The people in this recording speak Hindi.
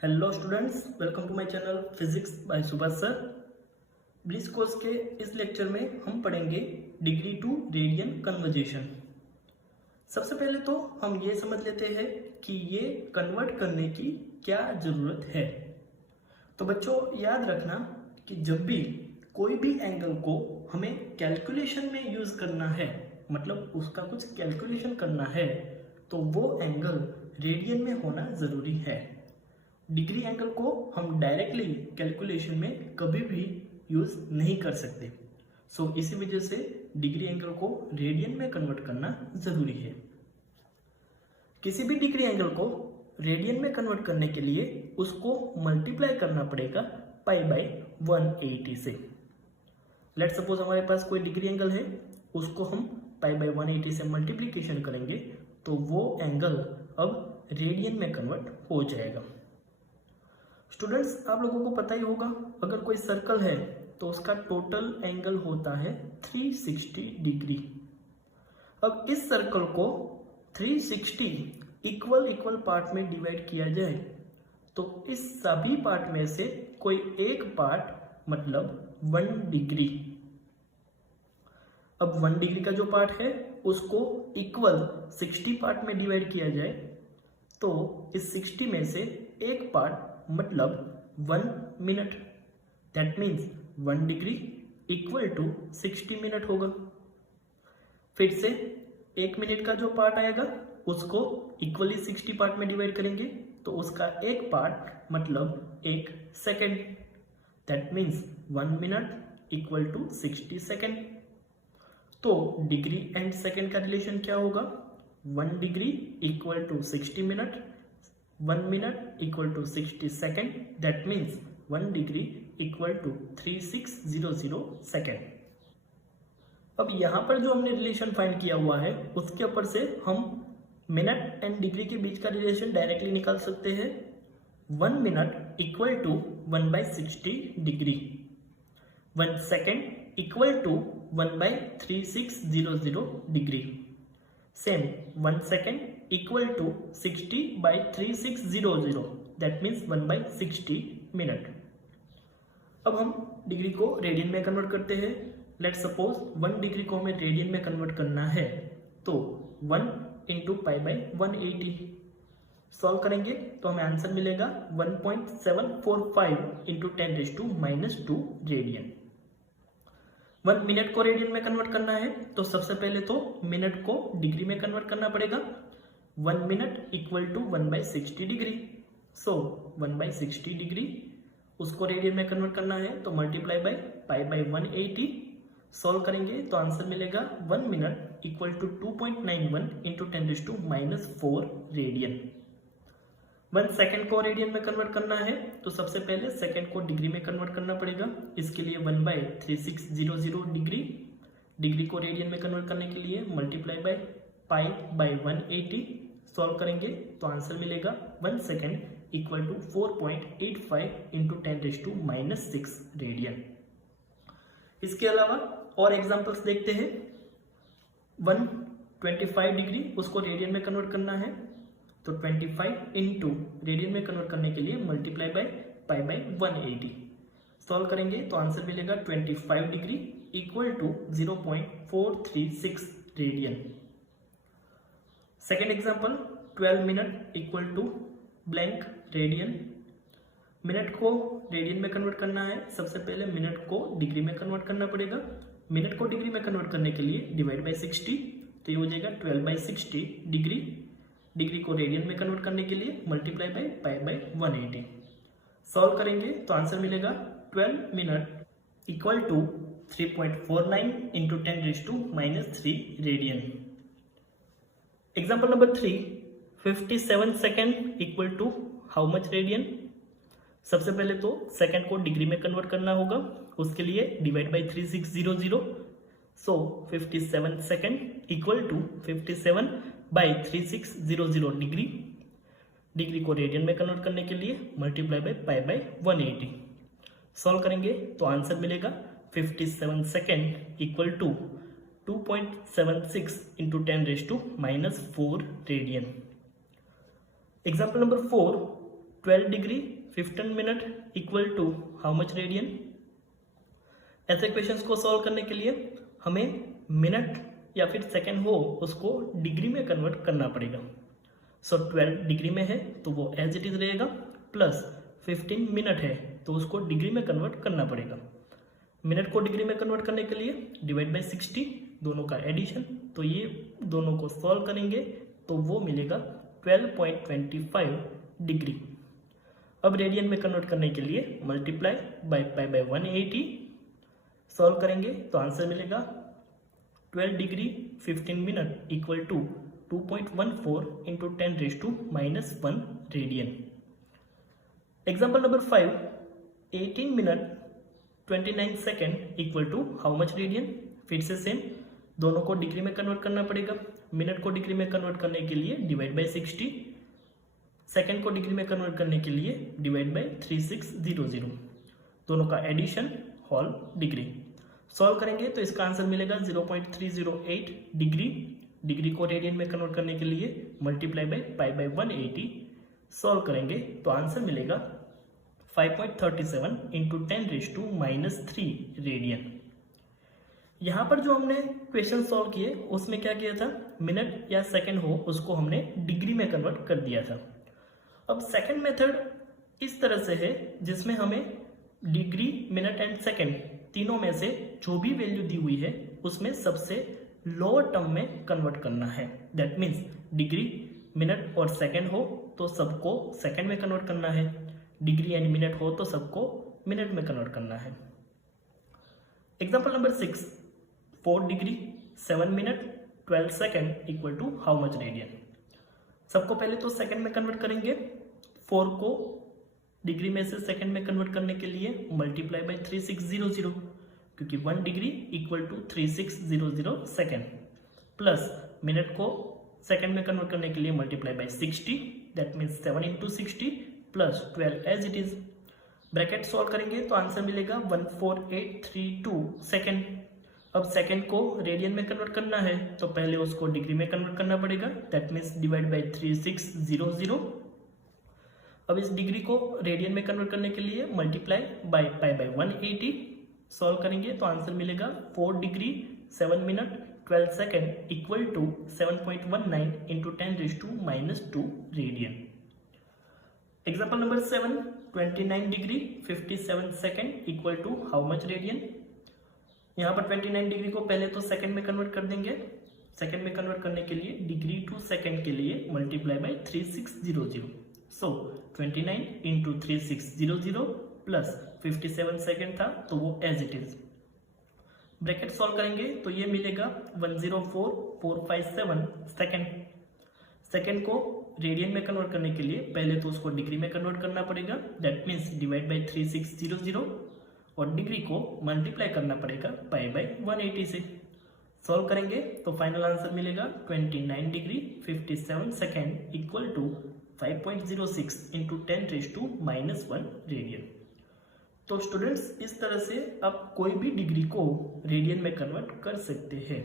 Hello students, welcome to my channel physics by Subhash sir. Bliss course के इस लेक्चर में हम पढ़ेंगे डिग्री टू रेडियन कन्वर्जेशन। सबसे पहले तो हम ये समझ लेते हैं कि ये कन्वर्ट करने की क्या ज़रूरत है। तो बच्चों याद रखना कि जब भी कोई भी एंगल को हमें कैलकुलेशन में यूज़ करना है, मतलब उसका कुछ कैलकुलेशन करना है, तो वो एंगल रेडियन में होना ज़रूरी है। डिग्री एंगल को हम डायरेक्टली कैलकुलेशन में कभी भी यूज़ नहीं कर सकते। सो इसी वजह से डिग्री एंगल को रेडियन में कन्वर्ट करना ज़रूरी है। किसी भी डिग्री एंगल को रेडियन में कन्वर्ट करने के लिए उसको मल्टीप्लाई करना पड़ेगा पाई बाय 180 से। लेट सपोज हमारे पास कोई डिग्री एंगल है, उसको हम पाई बाय 180 से मल्टीप्लीकेशन करेंगे तो वो एंगल अब रेडियन में कन्वर्ट हो जाएगा। स्टूडेंट्स, आप लोगों को पता ही होगा, अगर कोई सर्कल है तो उसका टोटल एंगल होता है 360 डिग्री। अब इस सर्कल को 360 इक्वल पार्ट में डिवाइड किया जाए तो इस सभी पार्ट में से कोई एक पार्ट मतलब 1 डिग्री। अब 1 डिग्री का जो पार्ट है उसको इक्वल 60 पार्ट में डिवाइड किया जाए तो इस 60 में से एक पार्ट मतलब 1 minute. That means 1 degree equal to 60 minute होगा। फिर से 1 मिनट का जो पार्ट आएगा उसको इक्वली 60 पार्ट में डिवाइड करेंगे तो उसका एक पार्ट मतलब 1 second. That means 1 minute equal to 60 second. तो डिग्री एंड सेकेंड का रिलेशन क्या होगा? 1 degree equal to 60 minute, 1 minute equal to 60 second. That means 1 degree equal to 3600 second. अब यहाँ पर जो हमने रिलेशन फाइंड किया हुआ है उसके ऊपर से हम मिनट एंड डिग्री के बीच का रिलेशन डायरेक्टली निकाल सकते हैं। 1 minute equal to 1/60 degree, 1 second equal to 1/3600 degree. Same 1 second equal to 60/3600, that means 1/60 minute. अब हम डिग्री को रेडियन में कन्वर्ट करते हैं। लेट सपोज 1 डिग्री को हमें रेडियन में कन्वर्ट करना है तो 1 इंटू पाई बाई 180 सॉल्व करेंगे तो हमें आंसर मिलेगा 1.745 इंटू 10⁻² रेडियन। 1 मिनट को रेडियन में कन्वर्ट करना है तो सबसे पहले तो मिनट को डिग्री में कन्वर्ट करना पड़ेगा। 1 minute equal to 1/60 degree. So 1/60 degree उसको रेडियन में कन्वर्ट करना है तो multiply by pi by 180 solve करेंगे तो आंसर मिलेगा 1 minute equal to 2.91 into 10⁻⁴ radian. 1 second को रेडियन में कन्वर्ट करना है तो सबसे पहले सेकेंड को डिग्री में कन्वर्ट करना पड़ेगा। इसके लिए 1/3600 डिग्री, डिग्री को रेडियन में कन्वर्ट करने के लिए multiply by pi by 180 solve करेंगे तो आंसर मिलेगा 1 second equal to 4.85 into 10⁻⁻⁶ radian. इसके अलावा और एग्जांपल्स देखते हैं। 125 डिग्री उसको रेडियन में कन्वर्ट करना है तो 25 इंटू रेडियन में कन्वर्ट करने के लिए multiply by pi by 180 solve करेंगे तो आंसर मिलेगा 25 degree equal to 0.436 radian. Second example 12 minute equal to blank radian. Minute को रेडियन में कन्वर्ट करना है, सबसे पहले मिनट को डिग्री में कन्वर्ट करना पड़ेगा। मिनट को डिग्री में कन्वर्ट करने के लिए डिवाइड बाय 60 तो ये हो जाएगा 12/60 डिग्री। डिग्री को रेडियन में कन्वर्ट करने के लिए multiply by pi by 180 solve करेंगे तो आंसर मिलेगा 12 minute equal to 3.49 into 10⁻³ radian. Example number 3, 57 second equal to how much radian. सबसे पहले तो सेकेंड को डिग्री में कन्वर्ट करना होगा, उसके लिए divide by 3600। So 57 second equal to 57/3600 degree. Degree को रेडियन में कन्वर्ट करने के लिए multiply by pi by 180 solve करेंगे तो आंसर मिलेगा 57 second equal to 2.76 into 10⁻⁴ radian. Example number 4, 12 degree 15 minute equal to how much radian. ऐसे क्वेश्चंस को सॉल्व करने के लिए हमें मिनट या फिर सेकंड हो उसको डिग्री में कन्वर्ट करना पड़ेगा। सो 12 डिग्री में है तो वो एज इट इज रहेगा, प्लस 15 मिनट है तो उसको डिग्री में कन्वर्ट करना पड़ेगा। मिनट को डिग्री में कन्वर्ट करने के लिए डिवाइड बाई 60, दोनों का एडिशन, तो ये दोनों को सॉल्व करेंगे तो वो मिलेगा 12.25 डिग्री। अब रेडियन में कन्वर्ट करने के लिए multiply by pi by 180 solve करेंगे तो आंसर मिलेगा 12 degree 15 minute equal to 2.14 into 10⁻⁻1 radian. Example number 5, 18 minute 29 second equal to how much radian. फिर से सेम, दोनों को डिग्री में कन्वर्ट करना पड़ेगा। मिनट को डिग्री में कन्वर्ट करने के लिए डिवाइड बाई 60, सेकेंड को डिग्री में कन्वर्ट करने के लिए डिवाइड बाई 3600, दोनों का एडिशन होल डिग्री। सॉल्व करेंगे तो इसका आंसर मिलेगा 0.308 डिग्री। डिग्री को रेडियन में कन्वर्ट करने के लिए multiply by pi by 180 solve करेंगे तो आंसर मिलेगा 5.37 इंटू 10⁻³ रेडियन। यहाँ पर जो हमने क्वेश्चन सॉल्व किए उसमें क्या किया था, मिनट या सेकंड हो उसको हमने डिग्री में कन्वर्ट कर दिया था। अब सेकंड मेथड इस तरह से है जिसमें हमें डिग्री, मिनट एंड सेकंड तीनों में से जो भी वैल्यू दी हुई है उसमें सबसे लोअर टर्म में कन्वर्ट करना है। दैट मीन्स डिग्री, मिनट और सेकंड हो तो सबको सेकंड में कन्वर्ट करना है, डिग्री एंड मिनट हो तो सबको मिनट में कन्वर्ट करना है। Example number 6, 4 degree 7 minute 12 second equal to how much radian. सबको पहले तो सेकंड में कन्वर्ट करेंगे। 4 को डिग्री में से सेकंड में कन्वर्ट करने के लिए मल्टीप्लाई बाय 3600, क्योंकि 1 degree equal to 3600 second, plus minute को सेकंड में कन्वर्ट करने के लिए multiply by 60, that means 7 into 60 plus 12 as it is. Bracket solve करेंगे तो आंसर मिलेगा 14832 सेकेंड। अब सेकेंड को रेडियन में कन्वर्ट करना है तो पहले उसको डिग्री में कन्वर्ट करना पड़ेगा, दैट मीन्स डिवाइड बाय 3600। अब इस डिग्री को रेडियन में कन्वर्ट करने के लिए multiply by pi by 180 solve करेंगे तो आंसर मिलेगा 4 degree 7 minute 12 second equal to 7.19 into 10⁻² radian. Example number 7, 29 degree 57 second equal to how much radian. यहाँ पर 29 डिग्री को पहले तो सेकंड में कन्वर्ट कर देंगे। सेकंड में कन्वर्ट करने के लिए डिग्री टू सेकंड के लिए multiply by 3600, so 29 into 3600 plus 57 second था तो वो as it is. Bracket solve करेंगे तो ये मिलेगा 104457 सेकेंड। सेकेंड को रेडियन में कन्वर्ट करने के लिए पहले तो उसको डिग्री में कन्वर्ट करना पड़ेगा, दैट मीन्स डिवाइड बाय 3600, और डिग्री को मल्टीप्लाई करना पड़ेगा पाई बाय 180 से। सॉल्व करेंगे तो फाइनल आंसर मिलेगा 29 degree 57 second equal to 5.06 into 10⁻⁻1 radian. तो स्टूडेंट्स, इस तरह से आप कोई भी डिग्री को रेडियन में कन्वर्ट कर सकते हैं।